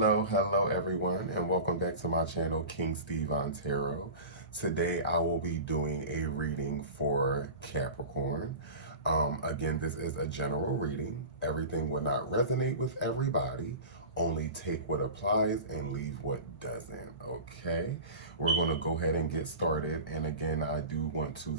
Hello everyone, and welcome back to my channel, King Steve on Tarot. Today I will be doing a reading for Capricorn. Again, this is a general reading. Everything will not resonate with everybody. Only take what applies and leave what doesn't, okay? We're going to go ahead and get started. And again, I do want to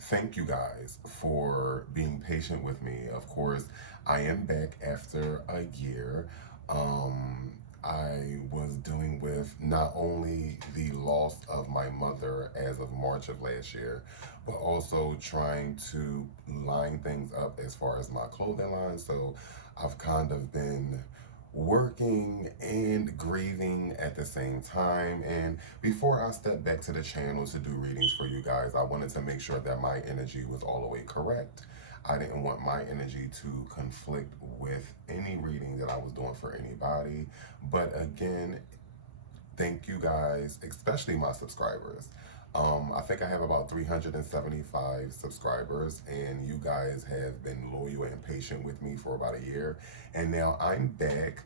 thank you guys for being patient with me. Of course, I am back after a year. I was dealing with not only the loss of my mother as of March of last year, but also trying to line things up as far as my clothing line. So I've kind of been working and grieving at the same time. And before I step back to the channel to do readings for you guys, I wanted to make sure that my energy was all the way correct. I didn't want my energy to conflict with any reading that I was doing for anybody. But again, thank you guys, especially my subscribers. I think I have about 375 subscribers, and you guys have been loyal and patient with me for about a year. And now I'm back,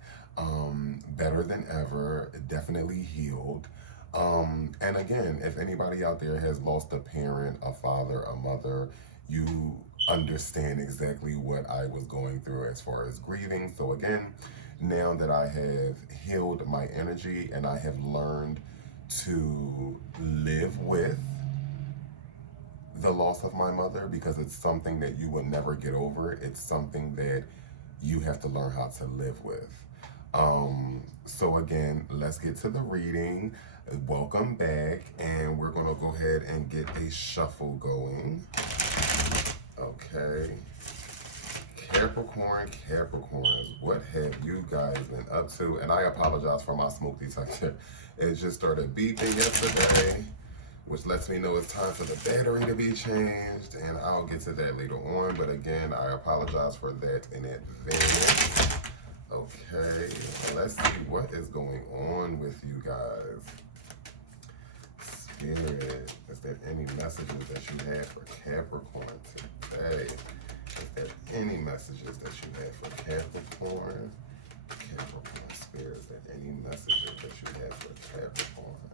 better than ever, definitely healed. And again, if anybody out there has lost a parent, a father, a mother, you understand exactly what I was going through as far as grieving. So again, now that I have healed my energy and I have learned to live with the loss of my mother, because it's something that you will never get over. It's something that you have to learn how to live with. So again, let's get to the reading. Welcome back, and we're gonna go ahead and get a shuffle going. Okay. Capricorns, what have you guys been up to? And I apologize for my smoke detector. It just started beeping yesterday, which lets me know it's time for the battery to be changed, and I'll get to that later on. But again, I apologize for that in advance. Okay, let's see what is going on with you guys. Spirit, is there any messages that you had for Capricorn today? Is there any messages that you had for Capricorn? Capricorn Spirit, is there any messages that you had for Capricorn?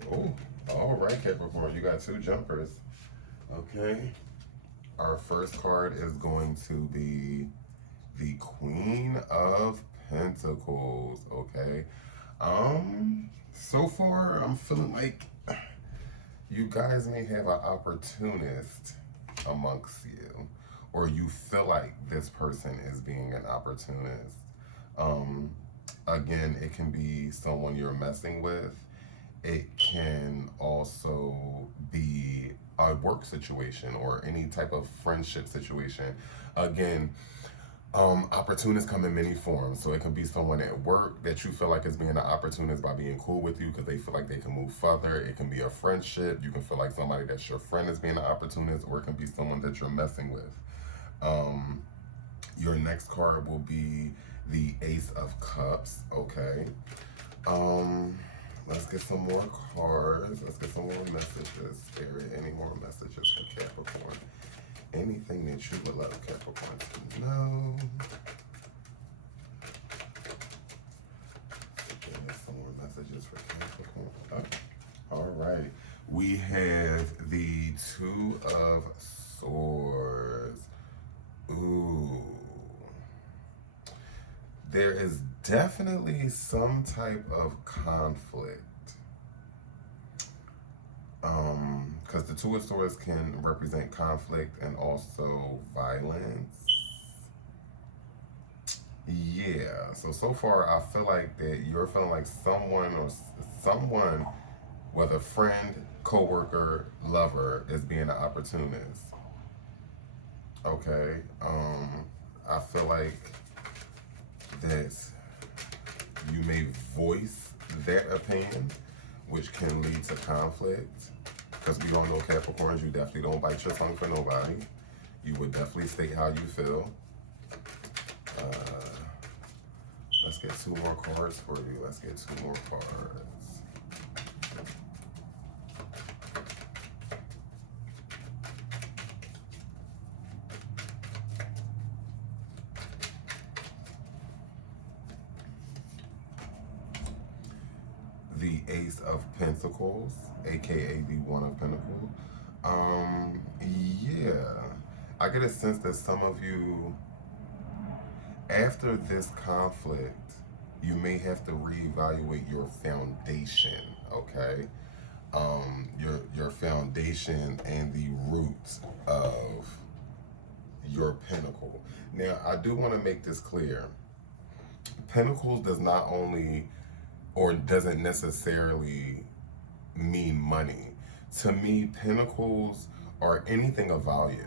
So, all right, Capricorn, you got two jumpers. Okay. Our first card is going to be the Queen of Pentacles. Okay. So far, I'm feeling like you guys may have an opportunist amongst you, or you feel like this person is being an opportunist. Again, it can be someone you're messing with. It can also be a work situation or any type of friendship situation. Again, opportunists come in many forms. So it can be someone at work that you feel like is being an opportunist by being cool with you because they feel like they can move further. It can be a friendship. You can feel like somebody that's your friend is being an opportunist, or it can be someone that you're messing with. Your next card will be the Ace of Cups. Okay. Let's get some more cards. Let's get some more messages. Spirit, any more messages for Capricorn? Anything that you would love Capricorn to know? There's some more messages for Capricorn. Oh, all right. We have the Two of Swords. Ooh. There is definitely some type of conflict. Because the Two of Swords can represent conflict and also violence. Yeah, so far I feel like that you're feeling like someone, whether friend, coworker, lover, is being an opportunist. Okay, I feel like that you may voice that opinion, which can lead to conflict. Because we all know Capricorns, you definitely don't bite your tongue for nobody. You would definitely state how you feel. Let's get two more cards for you. Let's get two more cards. Ace of Pentacles, aka the One of Pentacles. Yeah, I get a sense that some of you, after this conflict, you may have to reevaluate your foundation. Okay, your foundation and the roots of your pentacle. Now, I do want to make this clear. Pentacles does not only or doesn't necessarily mean money. To me, pentacles are anything of value.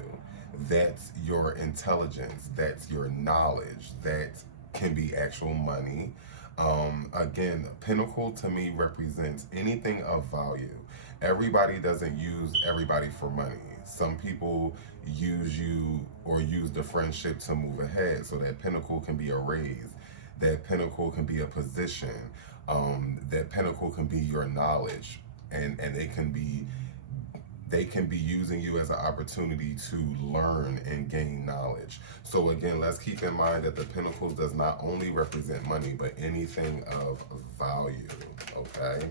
That's your intelligence, that's your knowledge, that can be actual money. Again, pentacle to me represents anything of value. Everybody doesn't use everybody for money. Some people use you or use the friendship to move ahead. So that pinnacle can be a raise, that pinnacle can be a position, that pinnacle can be your knowledge, and they can be using you as an opportunity to learn and gain knowledge. So again, let's keep in mind that the Pentacles does not only represent money, but anything of value, okay?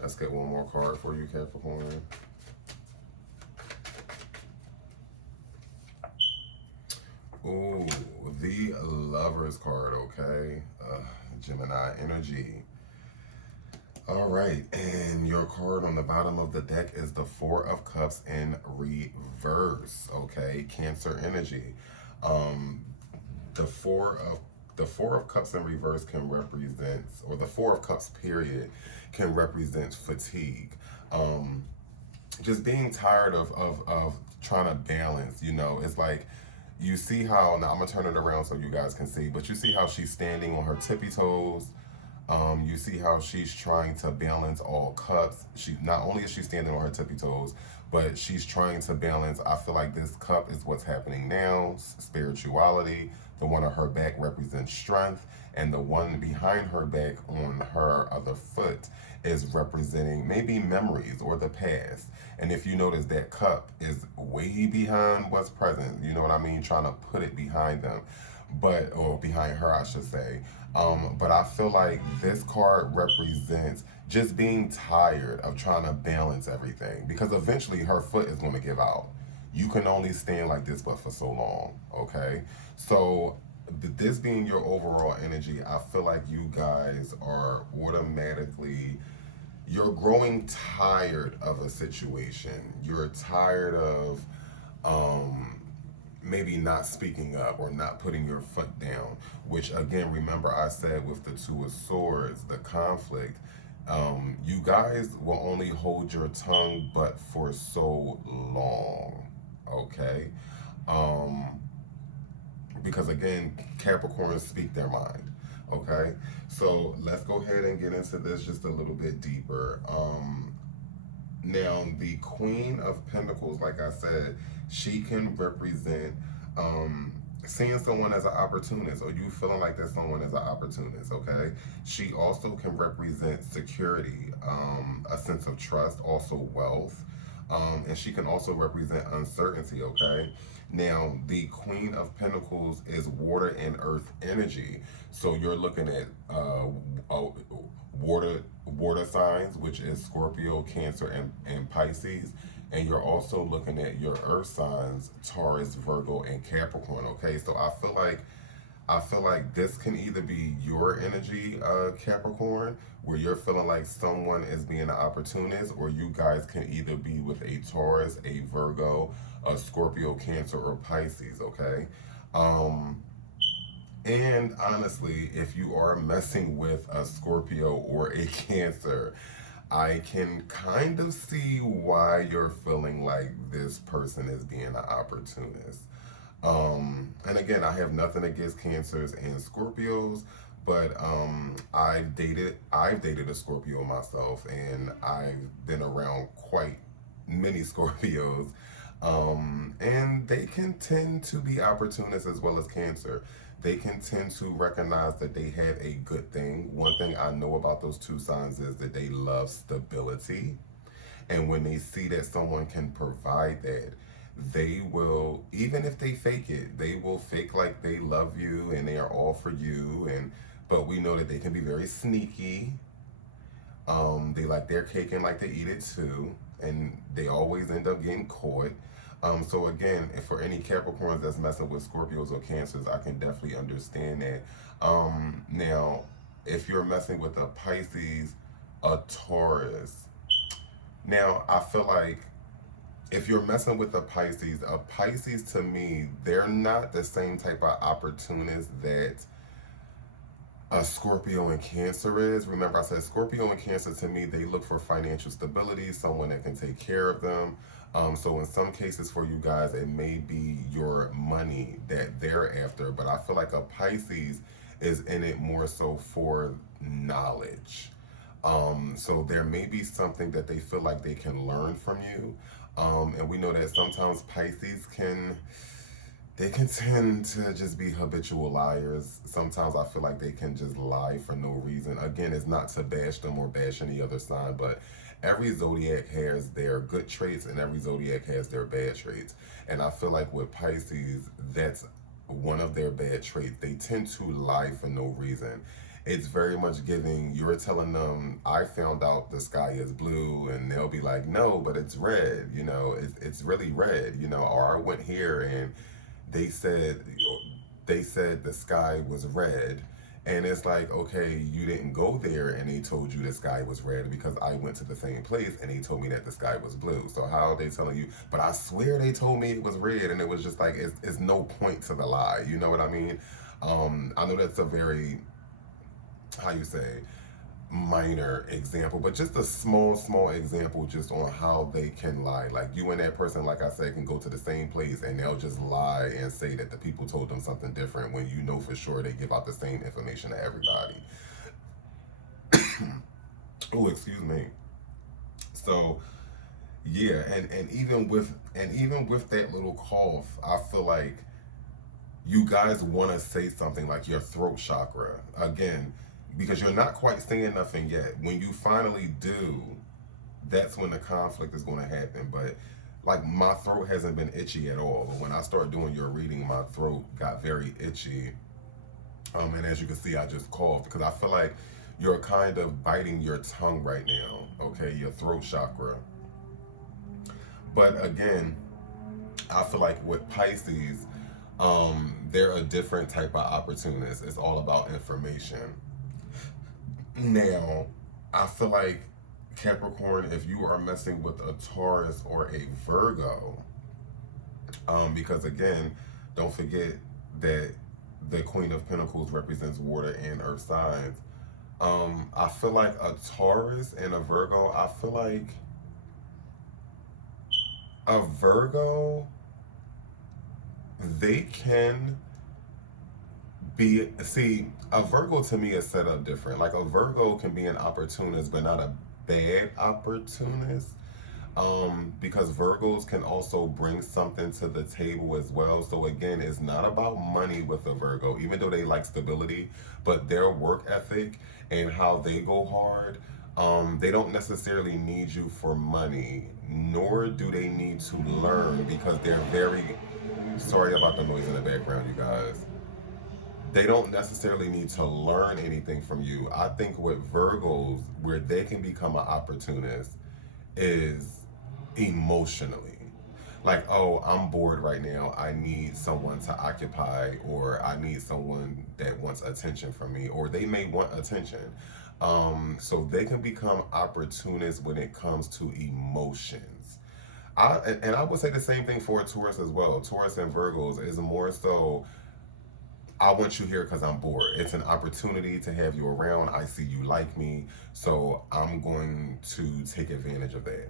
Let's get one more card for you, Capricorn. Ooh, the Lovers card, okay? Gemini energy. All right, and your card on the bottom of the deck is the Four of Cups in reverse, okay? Cancer energy. Um, the Four of Cups in reverse can represent, or the Four of Cups period can represent fatigue. Just being tired of trying to balance, you know, it's like, you see how, now I'm gonna turn it around so you guys can see, but you see how she's standing on her tippy toes. You see how she's trying to balance all cups. She not only is she standing on her tippy toes, but she's trying to balance. I feel like this cup is what's happening now, spirituality. The one on her back represents strength, and the one behind her back on her other foot is representing maybe memories or the past. And if you notice, that cup is way behind what's present. You know what I mean? Trying to put it behind them, or behind her, I should say. But I feel like this card represents just being tired of trying to balance everything, because eventually her foot is going to give out. You can only stand like this but for so long, okay? So this being your overall energy, I feel like you guys are automatically, you're growing tired of a situation. You're tired of maybe not speaking up or not putting your foot down, which again, remember I said with the Two of Swords, the conflict, you guys will only hold your tongue but for so long, okay? Because again, Capricorns speak their mind, okay? So let's go ahead and get into this just a little bit deeper. Now, the Queen of Pentacles, like I said, she can represent seeing someone as an opportunist, or you feeling like that someone is an opportunist, okay? She also can represent security, a sense of trust, also wealth, and she can also represent uncertainty, okay? Now, the Queen of Pentacles is water and earth energy, so you're looking at water signs, which is Scorpio, Cancer, and Pisces. And you're also looking at your earth signs, Taurus, Virgo, and Capricorn, okay? So I feel like this can either be your energy, Capricorn, where you're feeling like someone is being an opportunist, or you guys can either be with a Taurus, a Virgo, a Scorpio, Cancer, or Pisces, okay? And honestly, if you are messing with a Scorpio or a Cancer, I can kind of see why you're feeling like this person is being an opportunist. And again, I have nothing against Cancers and Scorpios, but I've dated a Scorpio myself, and I've been around quite many Scorpios. And they can tend to be opportunists as well as Cancer. They can tend to recognize that they have a good thing. One thing I know about those two signs is that they love stability. And when they see that someone can provide that, they will, even if they fake it, they will fake like they love you and they are all for you. But we know that they can be very sneaky. They like their cake and like to eat it too, and they always end up getting caught. So again, if for any Capricorns that's messing with Scorpios or Cancers, I can definitely understand that. Now, if you're messing with a Pisces, a Taurus, now I feel like if you're messing with a Pisces to me, they're not the same type of opportunist that a Scorpio and Cancer is. Remember, I said Scorpio and Cancer to me, they look for financial stability, someone that can take care of them. So in some cases for you guys, it may be your money that they're after, but I feel like a Pisces is in it more so for knowledge. So there may be something that they feel like they can learn from you. And we know that sometimes Pisces can tend to just be habitual liars. Sometimes I feel like they can just lie for no reason. Again, it's not to bash them or bash any other sign, but every zodiac has their good traits and every zodiac has their bad traits. And I feel like with Pisces, that's one of their bad traits. They tend to lie for no reason. It's very much giving, you're telling them, I found out the sky is blue, and they'll be like, no, but it's red, it's really red, or I went here and they said they said the sky was red, and it's like, okay, you didn't go there and they told you the sky was red, because I went to the same place and they told me that the sky was blue. So how are they telling you, but I swear they told me it was red? And it was just like, it's no point to the lie, you know what I mean? I know that's a very, how you say, minor example, but just a small example just on how they can lie. Like, you and that person, like I said, can go to the same place and they'll just lie and say that the people told them something different, when you know for sure they give out the same information to everybody. Oh, excuse me. So yeah, and even with that little cough, I feel like you guys want to say something, like your throat chakra again, because you're not quite saying nothing yet. When you finally do, that's when the conflict is going to happen. But like, my throat hasn't been itchy at all, but when I start doing your reading, my throat got very itchy. And as you can see, I just coughed because I feel like you're kind of biting your tongue right now. Okay, your throat chakra. But again, I feel like with Pisces, they're a different type of opportunist. It's all about information. Now, I feel like Capricorn, if you are messing with a Taurus or a Virgo, because again, don't forget that the Queen of Pentacles represents water and earth signs. I feel like a Taurus and a Virgo, I feel like a Virgo, they can see, a Virgo to me is set up different. Like, a Virgo can be an opportunist, but not a bad opportunist. Because Virgos can also bring something to the table as well. So again, it's not about money with a Virgo, even though they like stability, but their work ethic and how they go hard, they don't necessarily need you for money, nor do they need to learn, because they're very, sorry about the noise in the background, you guys. They don't necessarily need to learn anything from you. I think with Virgos, where they can become an opportunist is emotionally. Like, oh, I'm bored right now. I need someone to occupy, or I need someone that wants attention from me, or they may want attention. So they can become opportunists when it comes to emotions. And I would say the same thing for a Taurus as well. Taurus and Virgos is more so, I want you here because I'm bored. It's an opportunity to have you around. I see you like me, so I'm going to take advantage of that.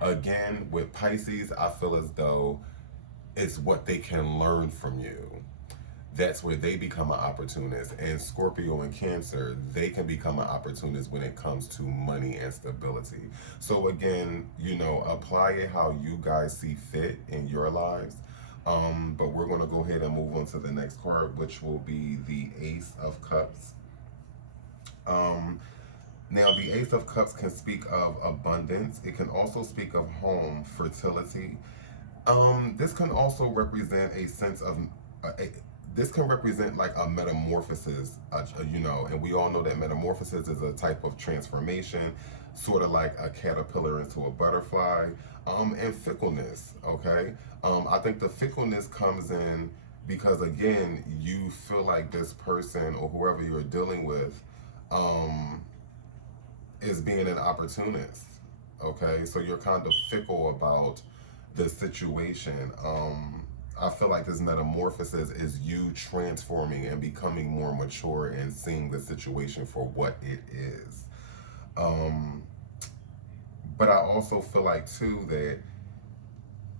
Again, with Pisces, I feel as though it's what they can learn from you. That's where they become an opportunist. And Scorpio and Cancer, they can become an opportunist when it comes to money and stability. So again, apply it how you guys see fit in your lives. But we're going to go ahead and move on to the next card, which will be the Ace of Cups. Now, the Ace of Cups can speak of abundance. It can also speak of home, fertility. This can also represent a sense of, this can represent like a metamorphosis, you know, and we all know that metamorphosis is a type of transformation, sort of like a caterpillar into a butterfly, and fickleness, okay? I think the fickleness comes in because, again, you feel like this person or whoever you're dealing with um, is being an opportunist, okay? So you're kind of fickle about the situation. I feel like this metamorphosis is you transforming and becoming more mature and seeing the situation for what it is. Um, but I also feel like too that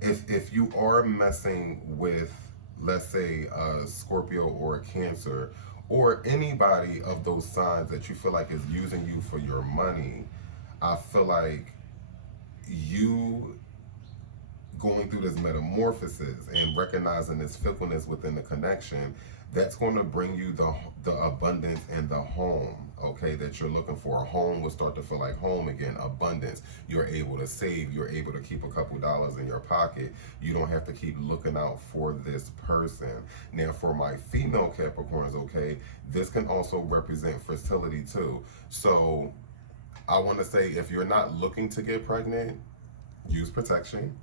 if you are messing with, let's say, a Scorpio or a Cancer, or anybody of those signs that you feel like is using you for your money, I feel like you going through this metamorphosis and recognizing this fickleness within the connection, that's going to bring you the abundance and the home, okay, that you're looking for. A home will start to feel like home again. Abundance. You're able to save. You're able to keep a couple dollars in your pocket. You don't have to keep looking out for this person. Now, for my female Capricorns, okay, this can also represent fertility too. So I want to say, if you're not looking to get pregnant, use protection,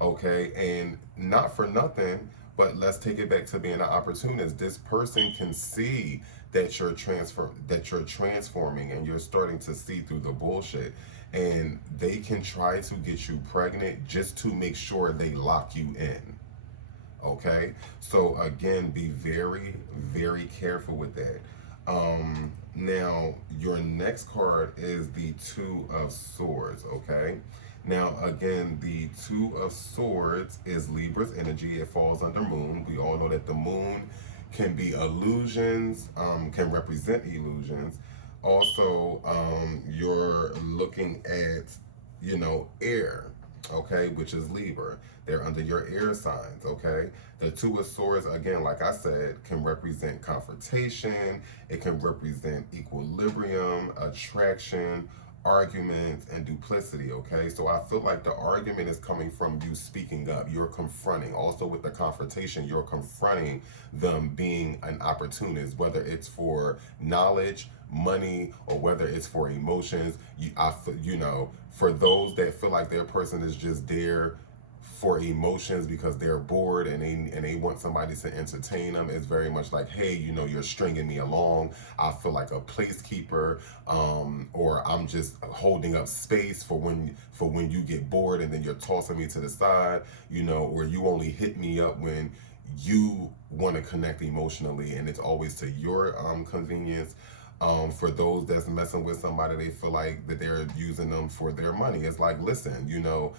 okay? And not for nothing, but let's take it back to being an opportunist. This person can see that you're transforming and you're starting to see through the bullshit. And they can try to get you pregnant just to make sure they lock you in. Okay? So again, be very, very careful with that. Now, your next card is the Two of Swords, okay? Now, again, the Two of Swords is Libra's energy. It falls under Moon. We all know that the Moon can be illusions, can represent illusions. Also, you're looking at, you know, air, okay, which is Libra. They're under your air signs, okay? The Two of Swords, again, like I said, can represent confrontation. It can represent equilibrium, attraction, arguments, and duplicity, okay? So I feel like the argument is coming from you speaking up. You're confronting. Also with the confrontation, you're confronting them being an opportunist, whether it's for knowledge, money, or whether it's for emotions. You know, for those that feel like their person is just there for emotions because they're bored and they want somebody to entertain them, it's very much like, hey, you know, you're stringing me along. I feel like a placekeeper, or I'm just holding up space for when you get bored and then you're tossing me to the side, you know, or you only hit me up when you want to connect emotionally and it's always to your convenience. For those that's messing with somebody, they feel like that they're using them for their money. It's like, listen, you know,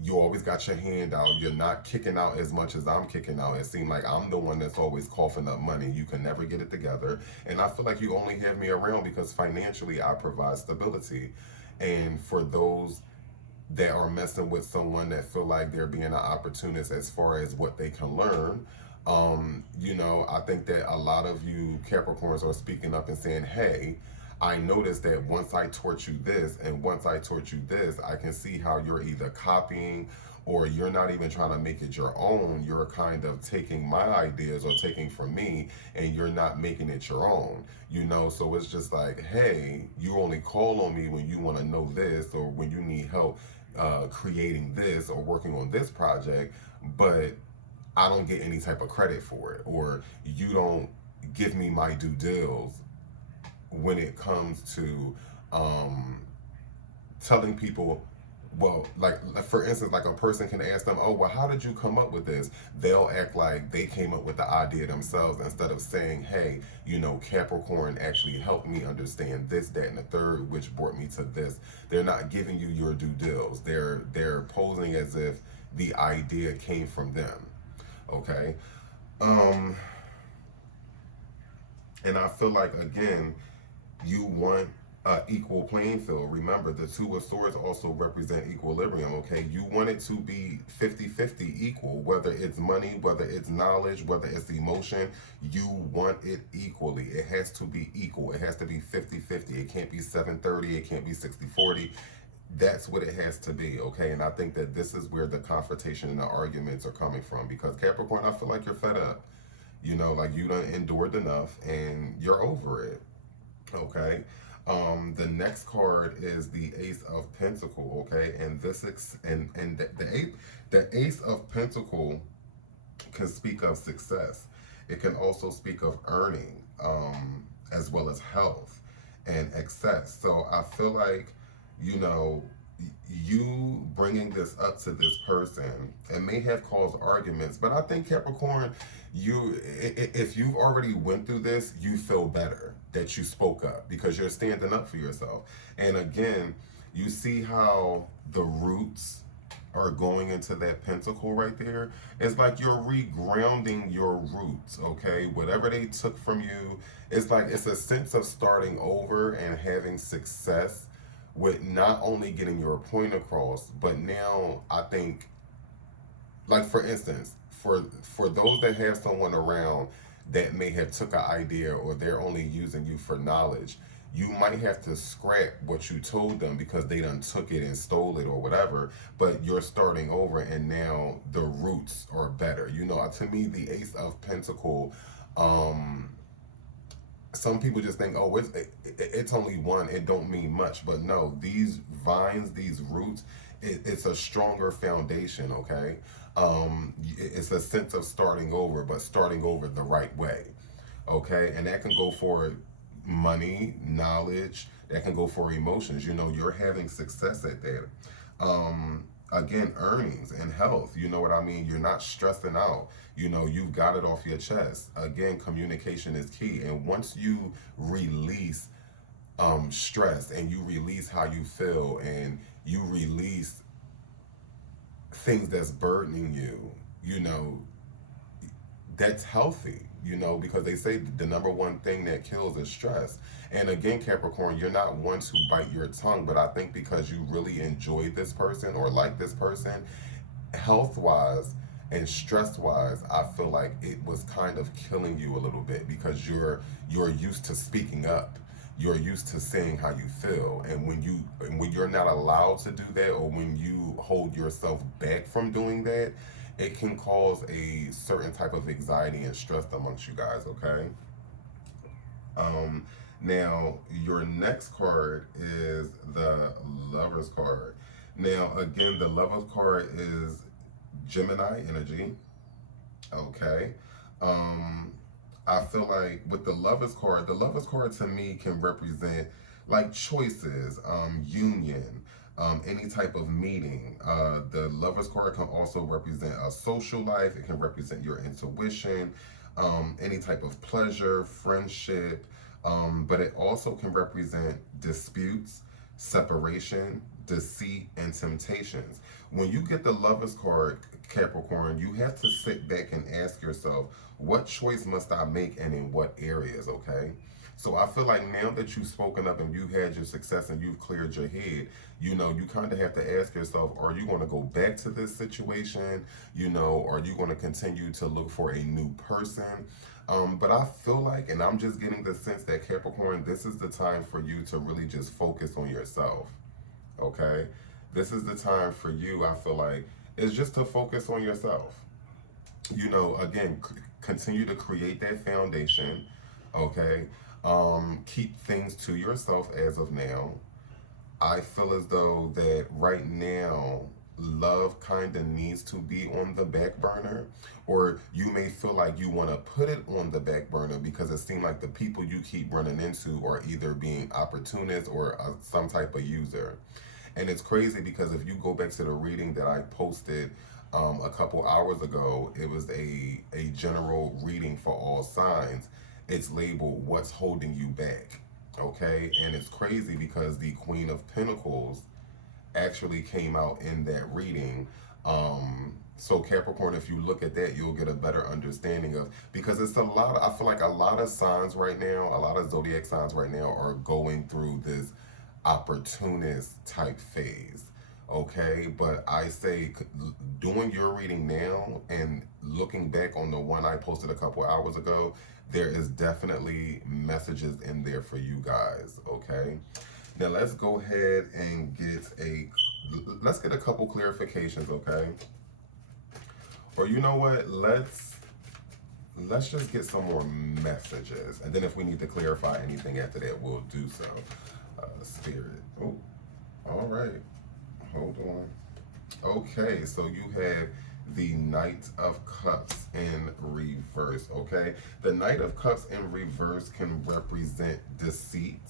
you always got your hand out. You're not kicking out as much as I'm kicking out. It seems like I'm the one that's always coughing up money. You can never get it together. And I feel like you only have me around because financially I provide stability. And for those that are messing with someone that feel like they're being an opportunist as far as what they can learn, you know, I think that a lot of you Capricorns are speaking up and saying, hey, I noticed that once I taught you this and once I taught you this, I can see how you're either copying or you're not even trying to make it your own. You're kind of taking my ideas or taking from me and you're not making it your own, you know? So it's just like, hey, you only call on me when you want to know this or when you need help creating this or working on this project, but I don't get any type of credit for it, or you don't give me my due deals when it comes to telling people, well, like for instance, like a person can ask them, oh, well, how did you come up with this? They'll act like they came up with the idea themselves instead of saying, hey, you know, Capricorn actually helped me understand this, that, and the third, which brought me to this. They're not giving you your due deals. They're posing as if the idea came from them. Okay. Um, and I feel like, again, you want an equal playing field. Remember, the Two of Swords also represent equilibrium, okay? You want it to be 50-50 equal, whether it's money, whether it's knowledge, whether it's emotion, you want it equally. It has to be equal. It has to be 50-50. It can't be 7-30. It can't be 60-40. That's what it has to be, okay? And I think that this is where the confrontation and the arguments are coming from because Capricorn, I feel like you're fed up. You know, like you done endured enough and you're over it. Okay. The next card is the Ace of Pentacle. Okay, and the Ace of Pentacle can speak of success. It can also speak of earning, as well as health and excess. So I feel like, you know, you bringing this up to this person, it may have caused arguments, but I think Capricorn, if you've already went through this, you feel better that you spoke up because you're standing up for yourself. And again, you see how the roots are going into that pentacle right there. It's like you're regrounding your roots, okay? Whatever they took from you, it's like it's a sense of starting over and having success with not only getting your point across, but now I think, like for instance, for those that have someone around that may have took an idea or they're only using you for knowledge, you might have to scrap what you told them because they done took it and stole it or whatever, but you're starting over and now the roots are better. You know, to me, the Ace of Pentacle, um, some people just think, oh, it's only one, it don't mean much. But no, these vines, these roots, it's a stronger foundation, okay? It's a sense of starting over, but starting over the right way, okay? And that can go for money, knowledge, that can go for emotions. You know, you're having success at that. Again, earnings and health, you know what I mean? You're not stressing out. You know, you've got it off your chest. Again, communication is key. And once you release stress and you release how you feel and you release things that's burdening you, you know, that's healthy, you know, because they say the number one thing that kills is stress. And again, Capricorn, you're not one to bite your tongue, but I think because you really enjoy this person or like this person, health wise and stress wise, I feel like it was kind of killing you a little bit because you're used to speaking up. You're used to saying how you feel, and when you're not allowed to do that, or when you hold yourself back from doing that, it can cause a certain type of anxiety and stress amongst you guys. Okay. Um, Now your next card is the Lover's card. Now again, the Lover's card is Gemini energy. Okay. Um, I feel like with the Lover's card to me can represent like choices, union, any type of meeting. The Lover's card can also represent a social life. It can represent your intuition, any type of pleasure, friendship, but it also can represent disputes, separation, deceit, and temptations. When you get the Lover's card, Capricorn, you have to sit back and ask yourself, what choice must I make and in what areas, okay? So I feel like now that you've spoken up and you've had your success and you've cleared your head, you know, you kind of have to ask yourself, are you going to go back to this situation? You know, are you going to continue to look for a new person? But I feel like, and I'm just getting the sense that Capricorn, this is the time for you to really just focus on yourself, okay? This is the time for you, I feel like, is just to focus on yourself. You know, again, continue to create that foundation, okay? Keep things to yourself as of now. I feel as though that right now, love kind of needs to be on the back burner, or you may feel like you want to put it on the back burner because it seems like the people you keep running into are either being opportunists or some type of user. And it's crazy because if you go back to the reading that I posted a couple hours ago, it was a general reading for all signs. It's labeled "What's Holding You Back." Okay, and it's crazy because the Queen of Pentacles actually came out in that reading. So Capricorn, if you look at that, you'll get a better understanding of, because it's a lot of, I feel like a lot of signs right now, a lot of zodiac signs right now are going through this opportunist type phase. Okay, but I say doing your reading now and looking back on the one I posted a couple hours ago, there is definitely messages in there for you guys. Okay, now let's go ahead and let's get a couple clarifications. Okay, or you know what, let's just get some more messages, and then if we need to clarify anything after that, we'll do so. Spirit. Oh, all right. Hold on. Okay, so you have the Knight of Cups in reverse, okay? The Knight of Cups in reverse can represent deceit,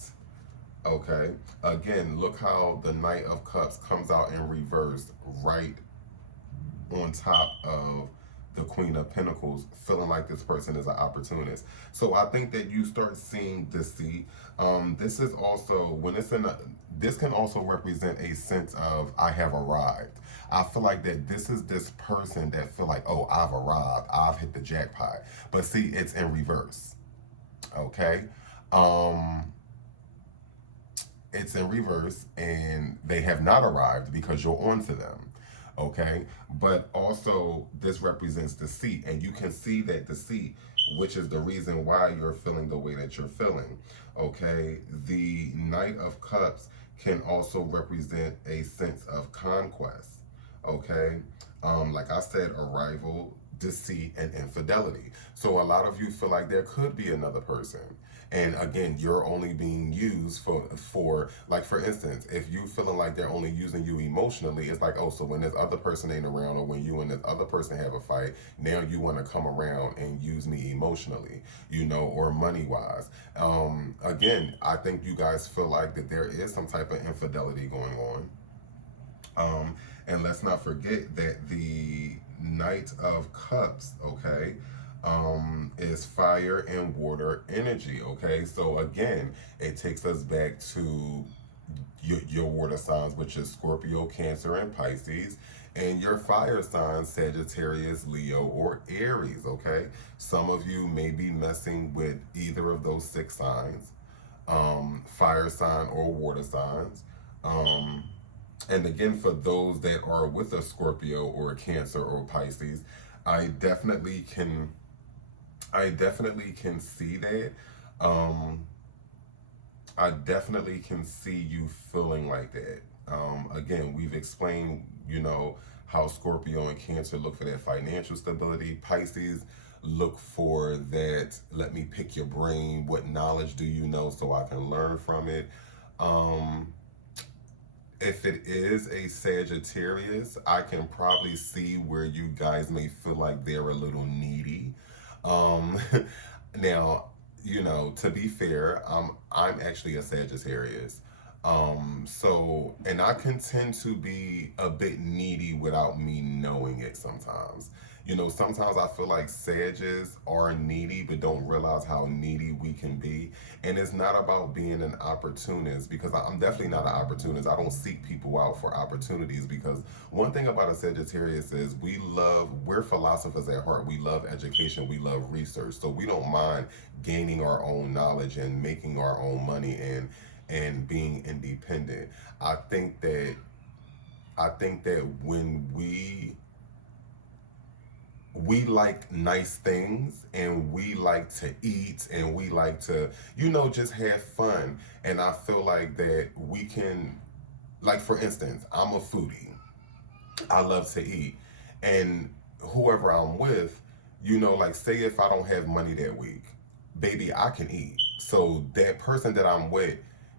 okay? Again, look how the Knight of Cups comes out in reverse right on top of the Queen of Pentacles, feeling like this person is an opportunist. So I think that you start seeing deceit. This is also, when it's in a, this can also represent a sense of I have arrived. I feel like that this is this person that feel like, oh, I've arrived, I've hit the jackpot. But see, it's in reverse. Okay. Um, it's in reverse and they have not arrived because you're on to them. Okay. But also this represents deceit, and you can see that deceit, which is the reason why you're feeling the way that you're feeling. Okay. The Knight of Cups can also represent a sense of conquest. Okay. Like I said, arrival, deceit, and infidelity. So a lot of you feel like there could be another person. And again, you're only being used for like, for instance, if you feeling like they're only using you emotionally, it's like, oh, so when this other person ain't around, or when you and this other person have a fight, now you want to come around and use me emotionally, you know, or money wise. Again, I think you guys feel like that there is some type of infidelity going on. And let's not forget that the Knight of Cups, okay, is fire and water energy, okay? So again, it takes us back to your water signs, which is Scorpio, Cancer, and Pisces, and your fire signs, Sagittarius, Leo, or Aries, okay? Some of you may be messing with either of those six signs, fire sign or water signs. And again, for those that are with a Scorpio or a Cancer or Pisces, I definitely can see that. Um, I definitely can see you feeling like that. Again, we've explained, you know, how Scorpio and Cancer look for that financial stability. Pisces look for that, let me pick your brain. What knowledge do you know so I can learn from it? Um, if it is a Sagittarius, I can probably see where you guys may feel like they're a little needy. Um, now, you know, to be fair, I'm actually a Sagittarius. So, and I can tend to be a bit needy without me knowing it sometimes. You know, sometimes I feel like Sages are needy but don't realize how needy we can be. And it's not about being an opportunist, because I'm definitely not an opportunist. I don't seek people out for opportunities, because one thing about a Sagittarius is we're philosophers at heart. We love education, we love research. So we don't mind gaining our own knowledge and making our own money and being independent. I think that when we like nice things, and we like to eat, and we like to, you know, just have fun. And I feel like that we can, like, for instance, I'm a foodie. I love to eat. And whoever I'm with, you know, like, say if I don't have money that week, baby, I can eat. So that person that I'm with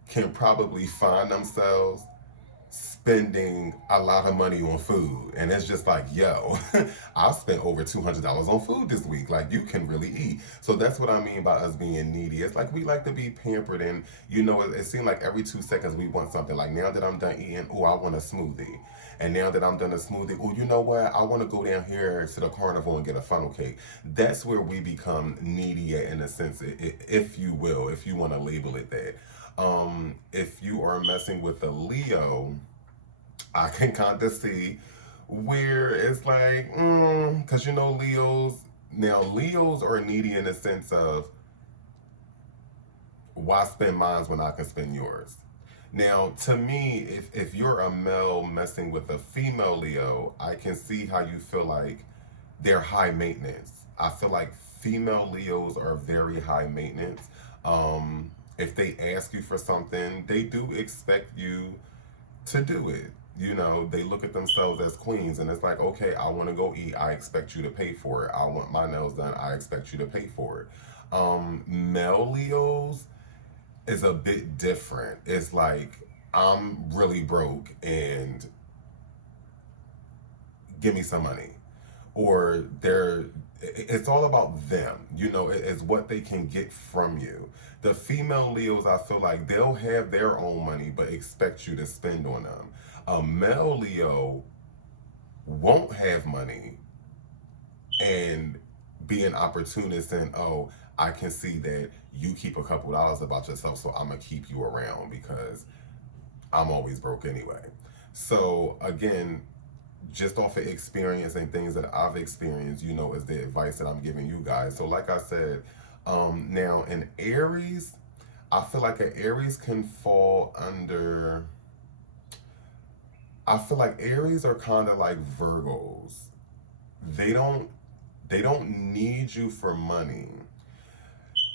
can probably find themselves spending a lot of money on food. And it's just like, yo, I spent over $200 on food this week. Like, you can really eat. So that's what I mean by us being needy. It's like we like to be pampered, and, you know, it seems like every 2 seconds we want something. Like, now that I'm done eating, oh, I want a smoothie. And now that I'm done a smoothie, oh, you know what? I want to go down here to the carnival and get a funnel cake. That's where we become needy in a sense, if you will, if you want to label it that. If you are messing with a Leo, I can kind of see where it's like, because, you know, Leos are needy in the sense of, why spend mine when I can spend yours? Now, to me, if you're a male messing with a female Leo, I can see how you feel like they're high maintenance. I feel like female Leos are very high maintenance. If they ask you for something, they do expect you to do it. You know, they look at themselves as queens, and it's like, okay, I want to go eat. I expect you to pay for it. I want my nails done. I expect you to pay for it. Male Leos is a bit different. It's like, I'm really broke and give me some money. Or it's all about them. You know, it's what they can get from you. The female Leos, I feel like they'll have their own money but expect you to spend on them. A male Leo won't have money and be an opportunist, and oh, I can see that you keep a couple dollars about yourself, so I'm gonna keep you around because I'm always broke anyway. So again, just off of experience and things that I've experienced, you know, is the advice that I'm giving you guys. So like I said, now in Aries, I feel like an Aries can fall under, I feel like Aries are kind of like Virgos. They don't they don't need you for money.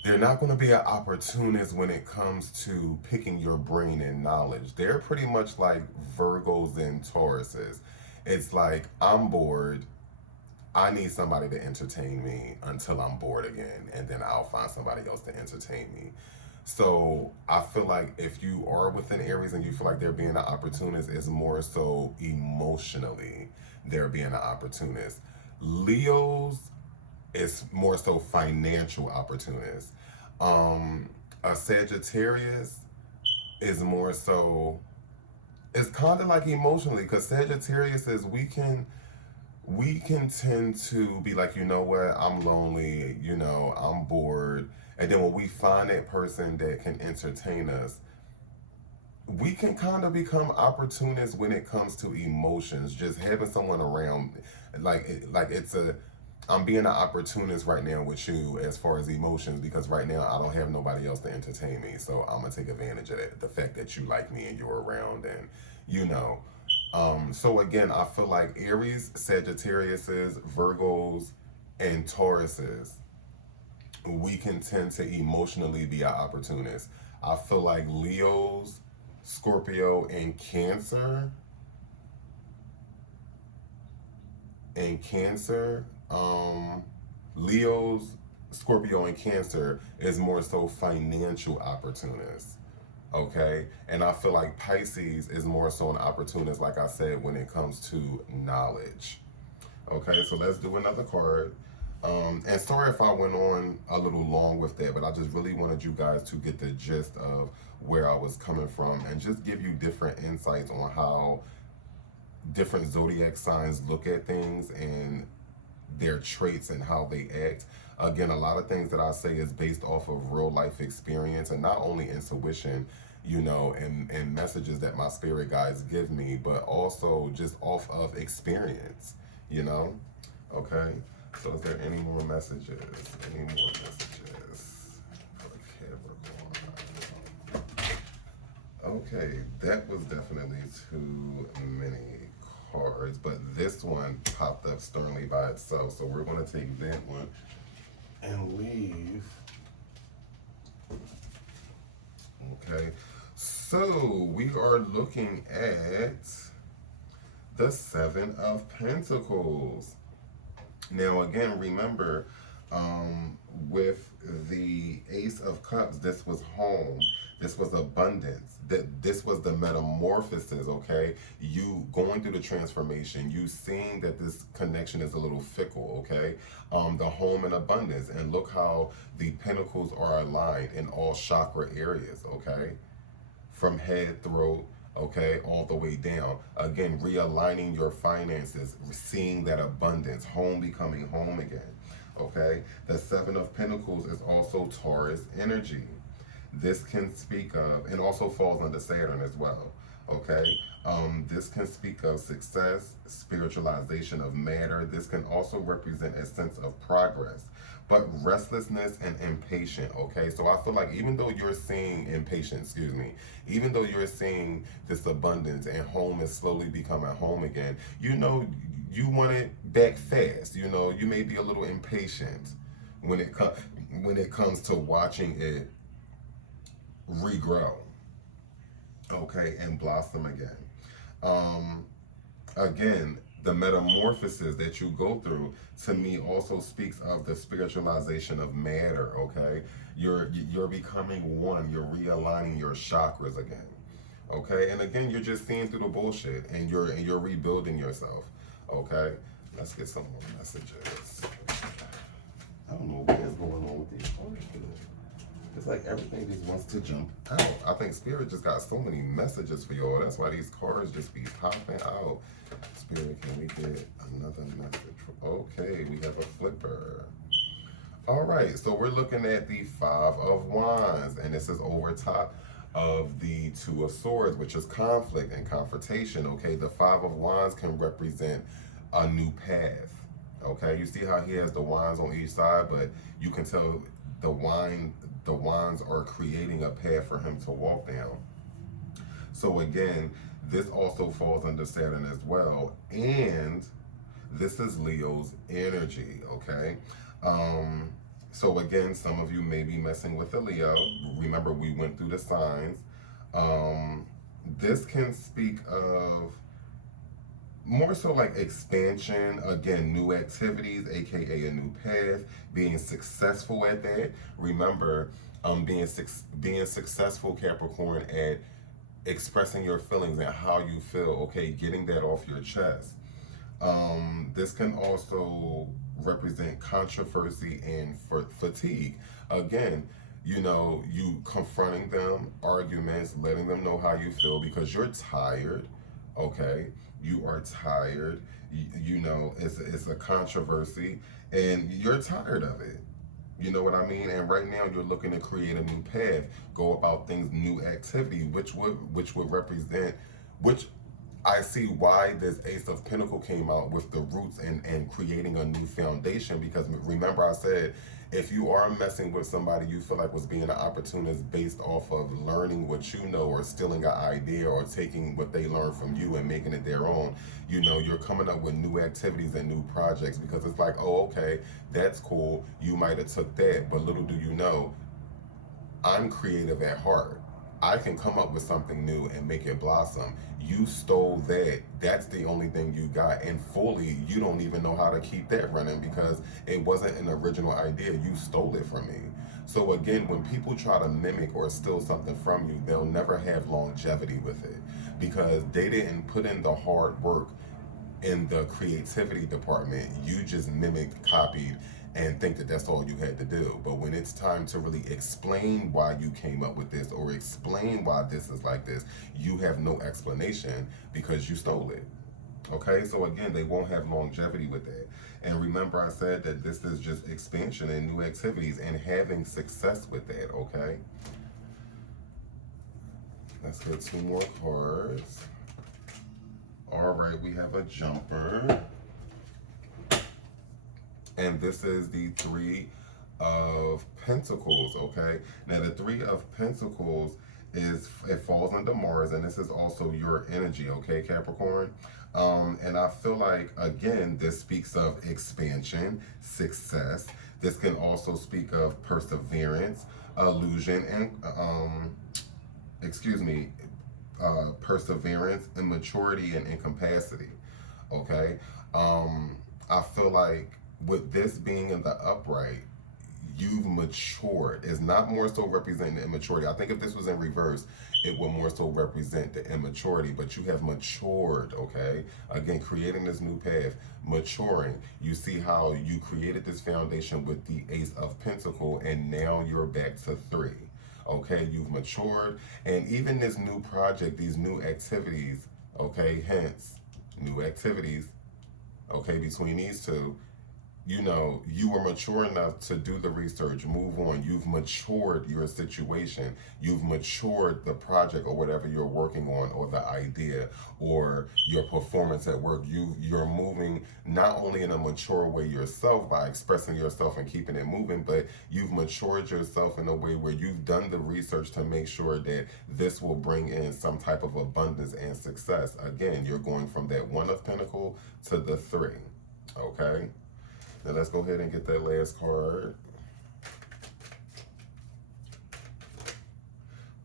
They're not going to be an opportunist when it comes to picking your brain and knowledge. They're pretty much like Virgos and Tauruses. It's like, I'm bored. I need somebody to entertain me until I'm bored again, and then I'll find somebody else to entertain me. So I feel like if you are within Aries and you feel like they're being an opportunist, it's more so emotionally they're being an opportunist. Leos is more so financial opportunist. A Sagittarius is more so, it's kind of like emotionally, because Sagittarius is, we can tend to be like, you know what, I'm lonely, you know, I'm bored. And then when we find that person that can entertain us, we can kind of become opportunists when it comes to emotions. Just having someone around, like it's a, I'm being an opportunist right now with you as far as emotions, because right now I don't have nobody else to entertain me. So I'm gonna take advantage of that, the fact that you like me and you're around, and you know. So again, I feel like Aries, Sagittariuses, Virgos, and Tauruses, we can tend to emotionally be an opportunist. I feel like Leos, Scorpio, and Cancer, Leos, Scorpio, and Cancer is more so financial opportunists. Okay, and I feel like Pisces is more so an opportunist, like I said, when it comes to knowledge. Okay, so let's do another card. And sorry if I went on a little long with that, but I just really wanted you guys to get the gist of where I was coming from and just give you different insights on how different zodiac signs look at things and their traits and how they act. Again, a lot of things that I say is based off of real life experience and not only intuition, you know, and messages that my spirit guides give me, but also just off of experience, you know? Okay, so is there any more messages? Any more messages for Capricorn? Okay, that was definitely too many cards, but this one popped up sternly by itself, so we're going to take that one and leave. Okay, so we are looking at the Seven of Pentacles. Now, again, remember, with the Ace of Cups, this was home. This was abundance. This was the metamorphosis, okay? You going through the transformation. You seeing that this connection is a little fickle, okay? The home and abundance. And look how the pentacles are aligned in all chakra areas, okay? From head, throat, okay, all the way down. Again, realigning your finances, seeing that abundance, home becoming home again, okay? The Seven of Pentacles is also Taurus energy. This can speak of, and also falls under Saturn as well, okay? This can speak of success, spiritualization of matter. This can also represent a sense of progress, but restlessness and impatient, okay? So I feel like even though you're seeing impatience, excuse me, even though you're seeing this abundance and home is slowly becoming home again, you know, you want it back fast. You know, you may be a little impatient when it comes to watching it regrow, okay, and blossom again. Um, Again, the metamorphosis that you go through to me also speaks of the spiritualization of matter. Okay, you're becoming one. You're realigning your chakras again. Okay, and again, you're just seeing through the bullshit, and you're rebuilding yourself. Okay, let's get some more messages. I don't know what is going on with these cards today. It's like everything just wants to jump out. I think Spirit just got so many messages for y'all. That's why these cards just be popping out. Spirit, can we get another message? Okay, we have a flipper. All right, so we're looking at the Five of Wands, and this is over top of the Two of Swords, which is conflict and confrontation. Okay, the Five of Wands can represent a new path. Okay, you see how he has the wands on each side, but you can tell the wine, the wands are creating a path for him to walk down. So again, this also falls under Saturn as well, and this is Leo's energy. Okay. Um, so again, some of you may be messing with the Leo. Remember, we went through the signs. Um, this can speak of more so like expansion, again, new activities, aka a new path, being successful at that. Remember, being successful, Capricorn, at expressing your feelings and how you feel. Okay, getting that off your chest. This can also represent controversy and fatigue. Again, you confronting them, arguments, letting them know how you feel because you're tired. Okay, you are tired. It's a controversy, and you're tired of it. You know what I mean? And right now you're looking to create a new path, go about things, new activity, which would represent, which I see why this Ace of Pentacle came out with the roots and creating a new foundation. Because remember, I said if you are messing with somebody you feel like was being an opportunist based off of learning what you know or stealing an idea or taking what they learned from you and making it their own, you're coming up with new activities and new projects because it's like, oh, okay, that's cool. You might have took that, but little do you know, I'm creative at heart. I can come up with something new and make it blossom. You stole that. That's the only thing you got. And fully, you don't even know how to keep that running because it wasn't an original idea. You stole it from me. So again, when people try to mimic or steal something from you, they'll never have longevity with it because they didn't put in the hard work in the creativity department. You just mimicked, copied, and think that that's all you had to do. But when it's time to really explain why you came up with this or explain why this is like this, you have no explanation because you stole it. Okay, so again, they won't have longevity with that. And remember, I said that this is just expansion and new activities and having success with that. Okay, let's get two more cards. All right, we have a jumper. And this is the Three of Pentacles, okay? Now, the Three of Pentacles it falls under Mars, and this is also your energy, okay, Capricorn? And I feel like, again, this speaks of expansion, success. This can also speak of perseverance, illusion, and, excuse me, perseverance, immaturity, and incapacity, okay? I feel like with this being in the upright, you've matured. It's not more so representing the immaturity. I think if this was in reverse, it would more so represent the immaturity, but you have matured, okay? Again, creating this new path, maturing. You see how you created this foundation with the Ace of Pentacle, and now you're back to three. Okay, you've matured, and even this new project, these new activities, okay, hence new activities, okay, between these two, you were mature enough to do the research, move on. You've matured your situation. You've matured the project or whatever you're working on or the idea or your performance at work. You're moving not only in a mature way yourself by expressing yourself and keeping it moving, but you've matured yourself in a way where you've done the research to make sure that this will bring in some type of abundance and success. Again, you're going from that One of Pentacle to the Three, okay? Now let's go ahead and get that last card.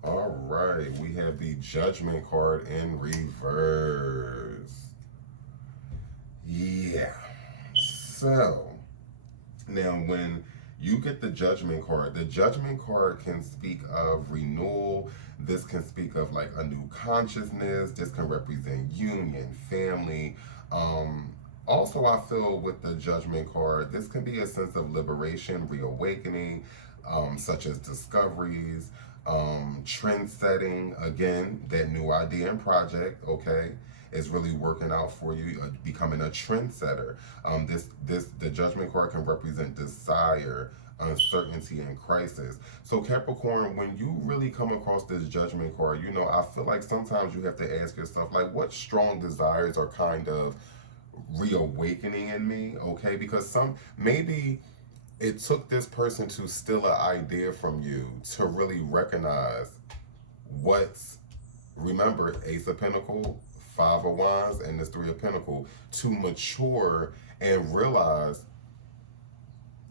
All right. right, we have the Judgment card in reverse. Yeah. So, now when you get the Judgment card can speak of renewal. This can speak of like a new consciousness. This can represent union, family. Um, Also, I feel with the Judgment card, this can be a sense of liberation, reawakening, such as discoveries, trend setting. Again, that new idea and project, okay, is really working out for you, becoming a trendsetter. The Judgment card can represent desire, uncertainty, and crisis. So Capricorn, when you really come across this Judgment card, I feel like sometimes you have to ask yourself, like, what strong desires are kind of reawakening in me, okay? Because maybe it took this person to steal an idea from you to really recognize what's, remember, Ace of Pentacles, Five of Wands, and this Three of Pentacles, to mature and realize,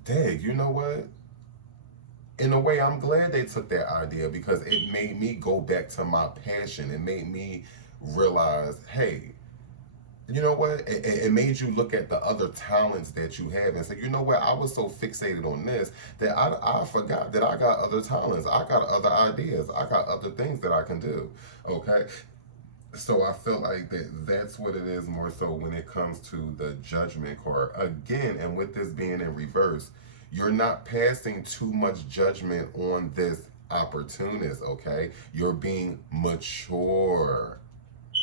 dang, you know what? In a way, I'm glad they took that idea because it made me go back to my passion. It made me realize, hey, you know what? It made you look at the other talents that you have and say, you know what? I was so fixated on this that I forgot that I got other talents. I got other ideas. I got other things that I can do. Okay? So I feel like that's what it is more so when it comes to the Judgment card. Again, and with this being in reverse, you're not passing too much judgment on this opportunist, okay? You're being mature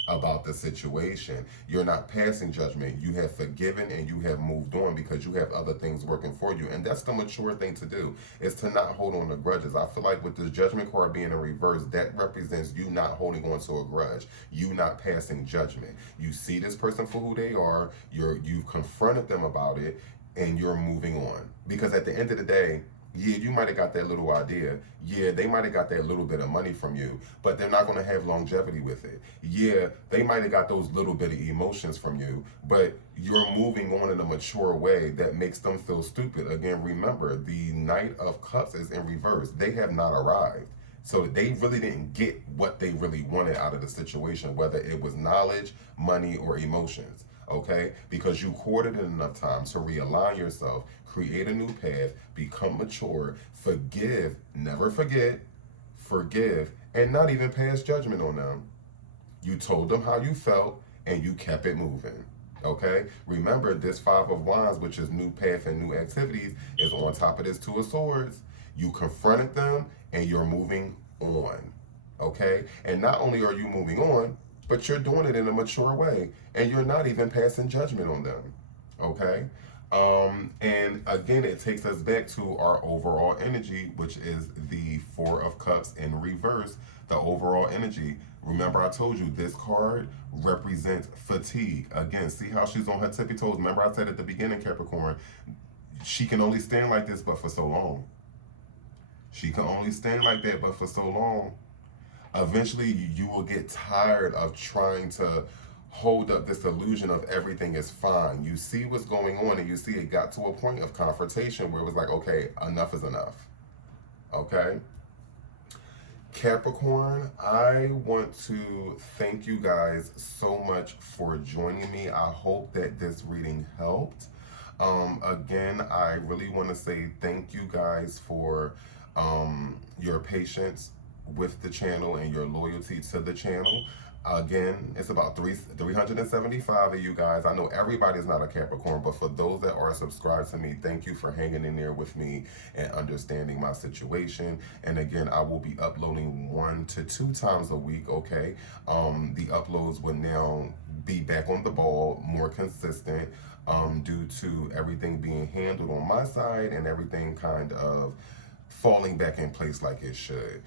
about the situation. You're not passing judgment. You have forgiven and you have moved on because you have other things working for you. And that's the mature thing to do, is to not hold on to grudges. I feel like with this Judgment card being in reverse, that represents you not holding on to a grudge. You not passing judgment. You see this person for who they are, you've confronted them about it, and you're moving on. Because at the end of the day, yeah, you might have got that little idea. Yeah, they might have got that little bit of money from you, but they're not going to have longevity with it. Yeah, they might have got those little bit of emotions from you, but you're moving on in a mature way that makes them feel stupid. Again, remember, the Knight of Cups is in reverse. They have not arrived. So they really didn't get what they really wanted out of the situation, whether it was knowledge, money, or emotions. Okay? Because you courted it enough time to realign yourself, create a new path, become mature, forgive, never forget, forgive, and not even pass judgment on them. You told them how you felt and you kept it moving. Okay? Remember, this Five of Wands, which is new path and new activities, is on top of this Two of Swords. You confronted them and you're moving on. Okay? And not only are you moving on, but you're doing it in a mature way and you're not even passing judgment on them. Okay? And again, it takes us back to our overall energy, which is the Four of Cups in reverse, the overall energy. Remember, I told you this card represents fatigue. Again, see how she's on her tippy toes. Remember, I said at the beginning, Capricorn, she can only stand like this, but for so long. She can only stand like that, but for so long. Eventually, you will get tired of trying to hold up this illusion of everything is fine. You see what's going on, and you see it got to a point of confrontation where it was like, okay, enough is enough. Okay? Capricorn, I want to thank you guys so much for joining me. I hope that this reading helped. Again, I really want to say thank you guys for your patience with the channel and your loyalty to the channel. Again, it's about 375 of you guys. I know everybody's not a Capricorn, but for those that are subscribed to me, thank you for hanging in there with me and understanding my situation. And again, I will be uploading 1 to 2 times a week, okay? The uploads will now be back on the ball, more consistent, due to everything being handled on my side and everything kind of falling back in place like it should.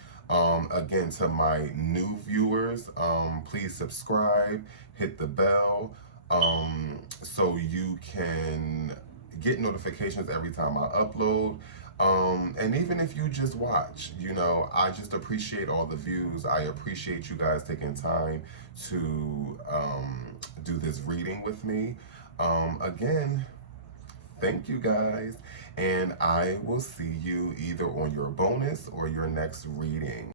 Again, to my new viewers, please subscribe, hit the bell, so you can get notifications every time I upload. And even if you just watch, I just appreciate all the views. I appreciate you guys taking time to do this reading with me. Again, thank you guys, and I will see you either on your bonus or your next reading.